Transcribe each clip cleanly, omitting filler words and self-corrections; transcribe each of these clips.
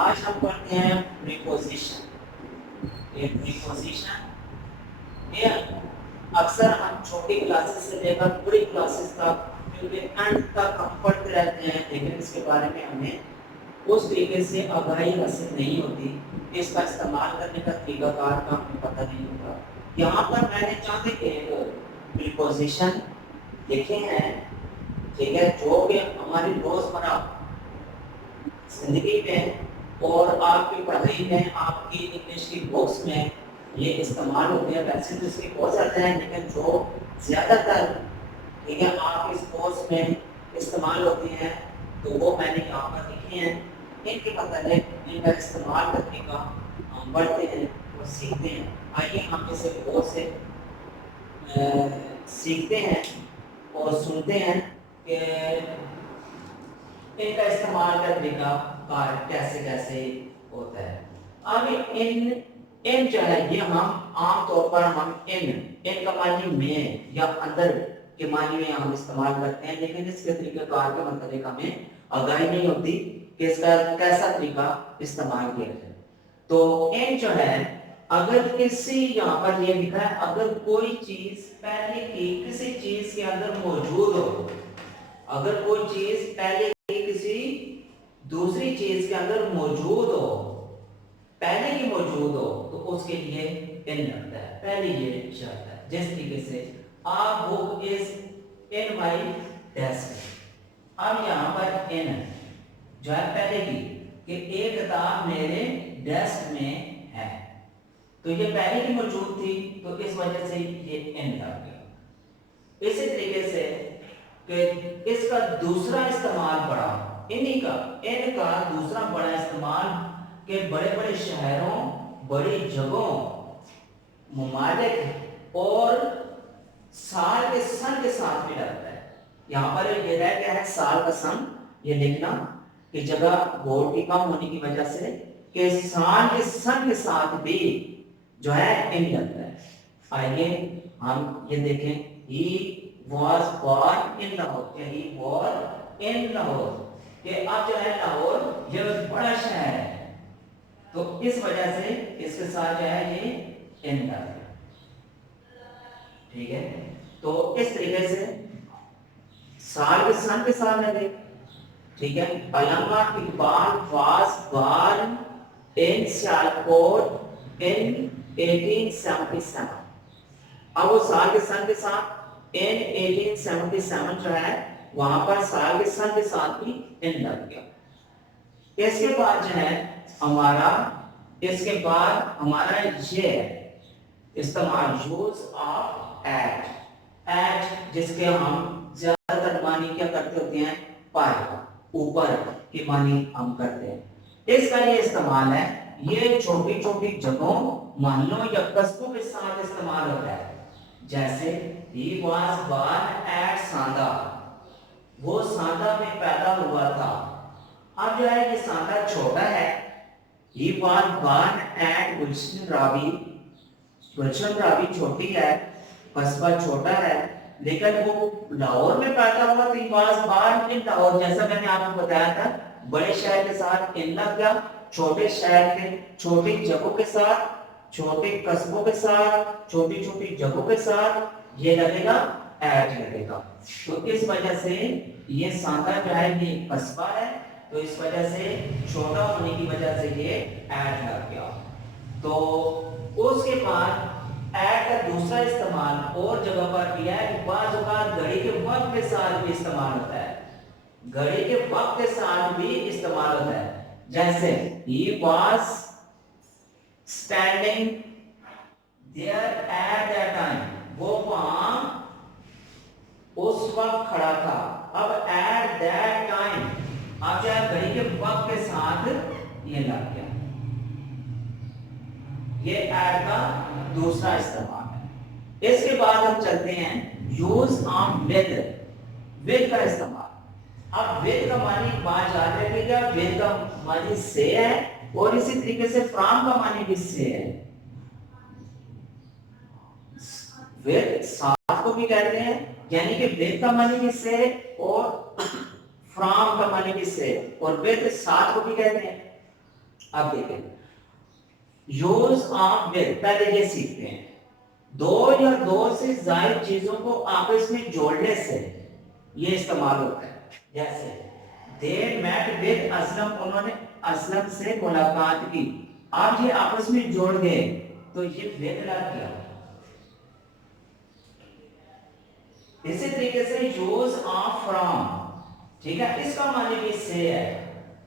آج ہم پڑھتے ہیں پریپوزیشن. یہ پریپوزیشن یہ اکثر ہم چھوٹی کلاسز سے لے کر بڑی کلاسز تک کیونکہ اینڈ تک ہم پڑھتے رہتے ہیں، لیکن اس کے بارے میں ہمیں اس طریقے سے آگاہی حاصل نہیں ہوتی، اس کا استعمال کرنے کا طریقہ کار کا ہمیں پتہ نہیں ہوتا. یہاں پر میں نے چاہتے کہ پریپوزیشن لکھے ہیں، ٹھیک ہے، جو کہ ہماری روزمرہ زندگی میں اور آپ کی پڑھائی میں، آپ کی انگلش کی بکس میں یہ استعمال ہوتے ہیں. ویسے تو اس کے بہت زیادہ ہیں، لیکن جو زیادہ تر ٹھیک ہے آپ اس کورس میں استعمال ہوتی ہیں تو وہ میں نے یہاں پر لکھے ہیں. ان کے متعلق ان کا استعمال کرنے کا ہم پڑھتے ہیں اور سیکھتے ہیں. آئیے ہم اسے بہت سے سیکھتے ہیں اور سنتے ہیں کہ ان کا استعمال کرنے کا کار کیسے کیسے ہوتا ہے. اب ان جو ہے یہ ہم عام طور پر ہم ان کا معنی میں یا اندر کے معنی میں ہم استعمال کرتے ہیں، لیکن اس کے طریقہ کار کے متعلق ہمیں آگاہی نہیں ہوتی کہ اس کا کیسا طریقہ استعمال کیا جائے. تو ان جو ہے اگر کسی یہاں پر یہ لکھا ہے اگر کوئی چیز پہلے کی کسی چیز کے اندر موجود ہو، اگر کوئی چیز پہلے کی کسی دوسری چیز کے اندر موجود ہو، پہلے کی موجود ہو تو اس کے لیے ان لگتا ہے. پہلے یہ شرط ہے جس طریقے سے آپ بک از ان مائی ڈیسک. اب یہاں پر ان جو ہے پہلے کی کہ ایک کتاب میرے ڈیسک میں ہے، تو یہ پہلے کی موجود تھی تو اس وجہ سے یہ ان لگ گیا. اسی طریقے سے کہ اس کا دوسرا استعمال بڑا ان کا دوسرا بڑا استعمال کہ بڑے بڑے شہروں، بڑی جگہوں، ممالک اور سال کے سن کے ساتھ بھی لگتا ہے. یہاں پر یہ رہ گیا ہے سال کا سن یہ لکھنا کہ جگہ بورڈ کی کم ہونے کی وجہ سے کہ سال کے سن کے ساتھ بھی جو ہے ان لگتا ہے. آئیے ہم یہ دیکھیں he was born in Lahore. he was in Lahore. کہ اب جو ہے لاہور یہ ایک بڑا شہر ہے تو اس وجہ سے اس کے ساتھ جو ہے یہ ان لگ گیا. ٹھیک ہے، تو اس طریقے سے سال کے سن کے ساتھ لگے. ٹھیک ہے، علامہ Iqbal was born in Sialkot in 1877. اب وہ سال کے سن کے ساتھ in 1877 جو ہے وہاں پر سال کے سن کے ساتھ بھی ان لگ گیا. اس کے بعد جو ہے ہمارا یہ استعمال یوز آف ایٹ جس کے ہم زیادہ تر معنی کیا کرتے ہوتے ہیں پر، اوپر کی معنی ہم کرتے ہیں. اس کا یہ استعمال ہے یہ چھوٹی چھوٹی جگہوں، محلوں یا قصبوں کے ساتھ استعمال ہوتا ہے. جیسے he was born at Sanda, وہ ساندا میں پیدا ہوا تھا. اب جو ہے یہ ساندا چھوٹا ہے. he was born at گلشن راوی، گلشن راوی چھوٹی ہے، قصبہ چھوٹا ہے، لیکن وہ لاہور میں پیدا ہوا تو he was born in Lahore. جیسا میں نے آپ کو بتایا تھا بڑے شہر کے ساتھ ان لگ گیا، چھوٹے شہر کے چھوٹی جگہوں کے ساتھ، چھوٹے قصبوں کے ساتھ، چھوٹی چھوٹی جگہوں کے ساتھ یہ لگے گا ایٹ لگے گا. تو اس وجہ سے یہ ساندا جو ہے یہ قصبہ ہے تو اس وجہ سے چھوٹا ہونے کی وجہ سے یہ ایٹ لگ گیا. تو اس کے بعد ایٹ کا دوسرا استعمال اور جگہ پر بھی ہے کہ بعض اوقات گھڑی کے وقت کے ساتھ بھی استعمال ہوتا ہے، گھڑی کے وقت کے ساتھ بھی استعمال ہوتا ہے. جیسے he was standing there at that time، وہ وہاں اس وقت کھڑا تھا. اب at that time اب جو ہے گھڑی کے وقت کے ساتھ یہ لگ گیا. یہ ایٹ کا دوسرا استعمال ہے. اس کے بعد ہم چلتے ہیں یوز آن ود کا استعمال. اب ود کا معنی بات یاد رکھیے گا، ود کا معنی سے ہے اور اسی طریقے سے فرام کا معنی بھی سے ہے. ود ساتھ کو بھی کہتے ہیں، یعنی کہ ود کا معنی بھی سے اور فرام کا معنی بھی سے اور ود ساتھ کو بھی کہتے ہیں. अब देखें, यूज ऑफ विद, पहले ये सीखते हैं। दो या दो से ज्यादा चीजों को आपस में जोड़ने से ये इस्तेमाल होता है। जैसे दे मेट विद असलम, उन्होंने असलम से मुलाकात की। आप ये आपस में जोड़ गए तो ये विद लग गया। इसी तरीके से यूज ऑफ फ्रॉम, ठीक है, इसका माने भी से है,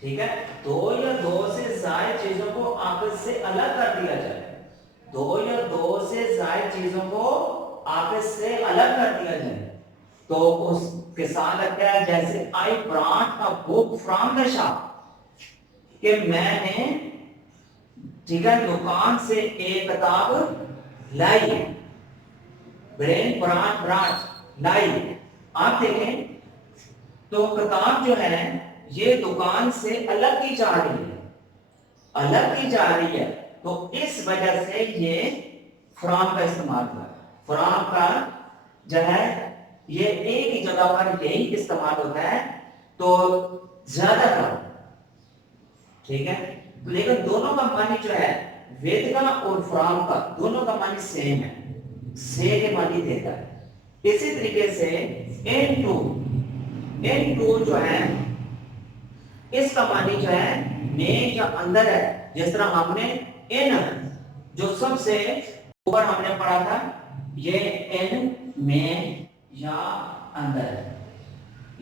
ठीक है। दो या दो से ज्यादा चीजों को आपस से अलग कर दिया जाए, दो या दो से ज्यादा चीजों को आपस से अलग कर दिया जाए तो उसके साथ लगता है। जैसे I brought a book from the shop, कि मैंने, ठीक है, दुकान से एक किताब लाई। ब्रेन ब्रॉट ब्रॉट लाई, आप देखें तो किताब जो है ये दुकान से अलग की जा रही है, अलग की जा रही है, तो इस वजह से ये फ्रॉम का इस्तेमाल हुआ। फ्रॉम का जो है ये एक ही जगह पर यही इस्तेमाल होता है तो ज्यादा का, ठीक है। लेकिन दोनों का मानी जो है वेद का और फ्रॉम का दोनों का मानी सेम है, से के मानी देता है। इसी तरीके से इनटू, इनटू जो है इसका मानी जो है में या अंदर है। जिस तरह हमने इन जो सबसे ऊपर हमने पढ़ा था, ये इन में या अंदर,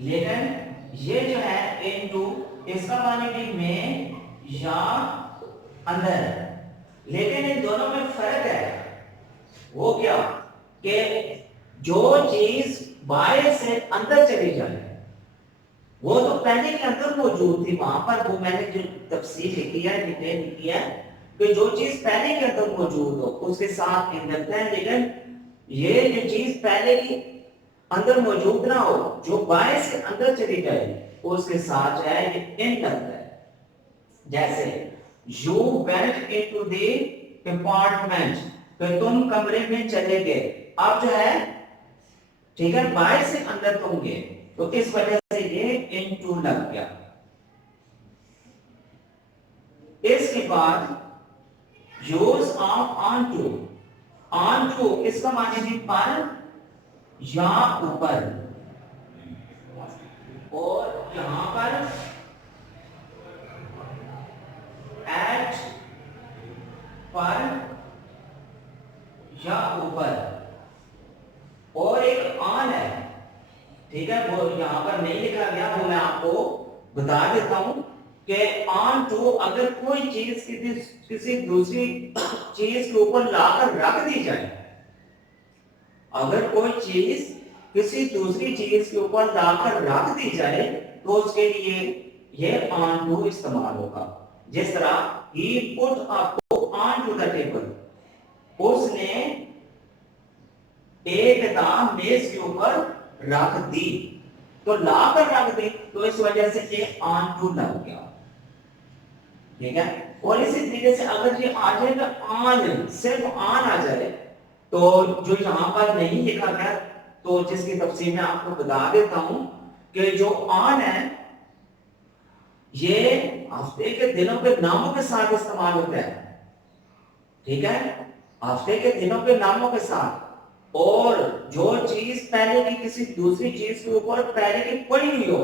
लेकिन ये जो है इनटू इसका माने भी में या अंदर, लेकिन इन दोनों में फर्क है। वो क्या कि जो चीज बाहर से अंदर चली जाए वो तो पहले के अंदर मौजूद थी, वहां पर वो मैंने जो तफसील लिखी है, डिटेल लिखी है कि जो चीज पहले के अंदर मौजूद हो उसके साथ इन लगता है, लेकिन ये जो चीज पहले की अंदर मौजूद ना हो जो बाहर से अंदर चली जाए उसके साथ जो है ये इन लगता है। जैसे you went into the apartment, तो तुम कमरे में चले गए। अब जो है, ठीक है, बाहर से अंदर तुम गए तो इस वजह से ये इनटू लग गया। इसके बाद यूज ऑफ ऑनटू, ऑनटू इसका माने भी पर या ऊपर, और यहां पर एट पर या ऊपर, और एक ऑन है, ठीक है, वो यहां पर नहीं लिखा गया, वो मैं आपको बता देता हूं कि ऑन टू अगर कोई चीज किसी दूसरी चीज के ऊपर लाकर रख दी जाए, अगर कोई चीज किसी दूसरी चीज के ऊपर लाकर रख दी जाए तो उसके लिए ये ऑन टू इस्तेमाल होगा। जिस तरह he put a book onto the table, उसने एक किताब मेज के ऊपर रख दी, तो लाकर रख दी तो इस वजह से ये ऑन टू लग गया, ठीक है। और इसी तरीके से अगर ये आ जाएगा ऑन, सिर्फ ऑन आ जाए तो जो यहां पर नहीं लिखा गया तो जिसकी तफसील मैं आपको बता देता हूं कि जो ऑन है ये हफ्ते के दिनों के नामों के साथ इस्तेमाल होता है, ठीक है, हफ्ते के दिनों के नामों के साथ। और जो चीज पहले की किसी दूसरी चीज के ऊपर पहले की पड़ी हुई हो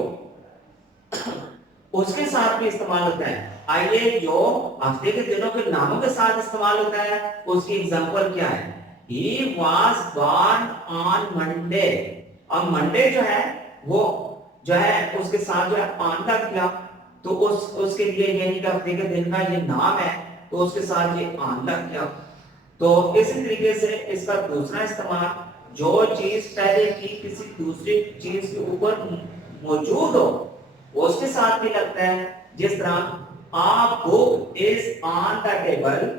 उसके साथ भी इस्तेमाल होता है। आइए, जो हफ्ते के दिनों के नामों के साथ इस्तेमाल होता है उसकी एग्जांपल क्या है। He was born on Monday, अब मंडे जो है वो जो है उसके साथ जो है ऑन का किया तो उसके लिए यानी कि हफ्ते के दिन का ये नाम है तो उसके साथ ये ऑन लग गया। तो इसी तरीके से इसका दूसरा इस्तेमाल, जो चीज पहले की किसी दूसरी चीज के ऊपर मौजूद हो उसके साथ भी लगता है। जिस तरह a book is on the table,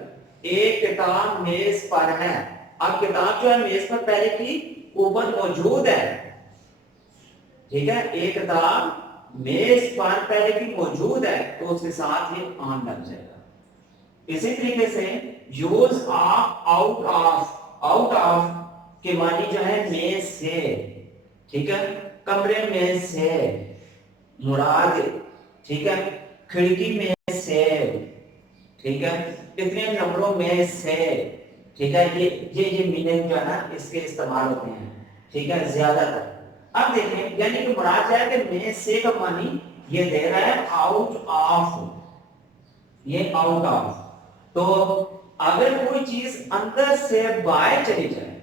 एक किताब मेज पर है। अब किताब जो है मेज पर पहले की ऊपर मौजूद है, ठीक है, एक किताब मेज पर पहले की मौजूद है तो उसके साथ ये ऑन लग जाएगा। इसी तरीके से use of out of, out of के मानी जो है में से, ठीक है, कमरे में से मुराद, ठीक है, खिड़की में से, ठीक है, इतने नंबरों में से, ठीक है, ये मीनिंग जो है ना इसके इस्तेमाल होते हैं, ठीक है, ज्यादातर। अब देखें, यानी कि मुराद है कि में से का मानी ये दे रहा है आउट ऑफ, ये आउट ऑफ। तो अगर कोई चीज अंदर से बाहर चली जाए,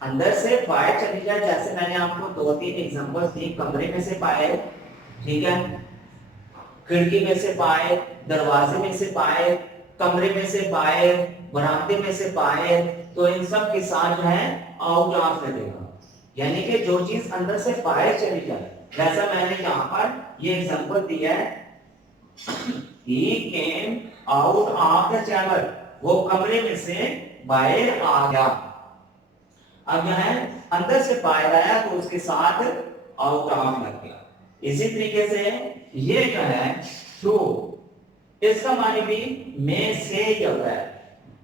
अंदर से बाहर चली जाए, जैसे मैंने आपको 2-3 एग्जांपल्स दी, कमरे में से बाहर, ठीक है, खिड़की में से बाहर, दरवाजे में से बाहर, कमरे में से बाहर, बरामदे में से बाहर, तो इन सब के साथ जो है आउट ऑफ लगेगा, यानी कि जो चीज अंदर से बाहर चली जाए। जैसा मैंने यहाँ पर ये एग्जांपल दिया है, he came out of the chamber, वो कमरे में से बाहर आ गया। अब यहाँ है अंदर से बाहर आया तो उसके साथ आउट ऑफ लग गया। इसी तरीके से ये जो है थ्रू, इसका माने भी में से ही होता है,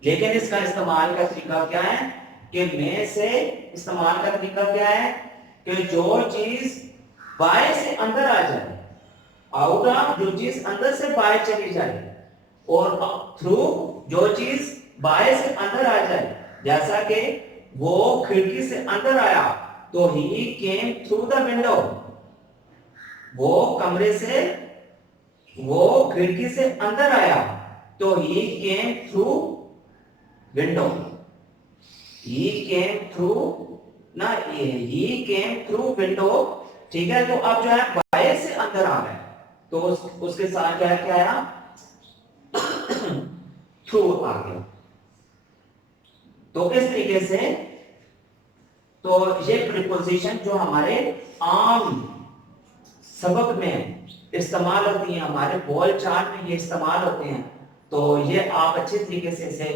लेकिन इसका इस्तेमाल का तरीका क्या है कि में से इस्तेमाल का तरीका क्या है कि जो चीज बाहर से अंदर आ जाए, आउट ऑफ जो चीज अंदर से बाहर चली जाए, और थ्रू जो चीज बाहर से अंदर आ जाए। जैसा कि वो खिड़की से अंदर आया तो ही केम थ्रू द विंडो, वो कमरे से, वो खिड़की से अंदर आया तो ही केम थ्रू विंडो, ही केम थ्रू ना, ही केम थ्रू विंडो, ठीक है। तो अब जो है बाहर से अंदर आ गए तो उसके साथ जो है क्या आया, थ्रू आ गया। तो इस तरीके से तो ये प्रीपोजिशन जो हमारे आम सबक में इस्तेमाल होती हैं, हमारे बोल चाल में ये इस्तेमाल होते हैं, तो ये आप अच्छे तरीके से इसे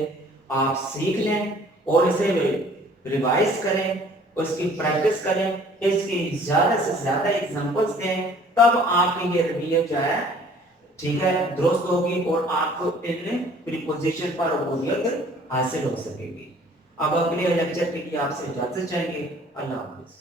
आप सीख लें और इसे रिवाइज करें, उसकी प्रैक्टिस करें, इसकी ज्यादा से ज्यादा एग्जांपल्स दें, तब आपकी ये रवैया जो है, ठीक है, दुरुस्त होगी और आपको इन प्रीपोजिशन पर अबूदियत हासिल हो सकेगी। अब अगले लेक्चर के लिए आपसे इजाजत चाहेंगे। अल्लाह हाफिज।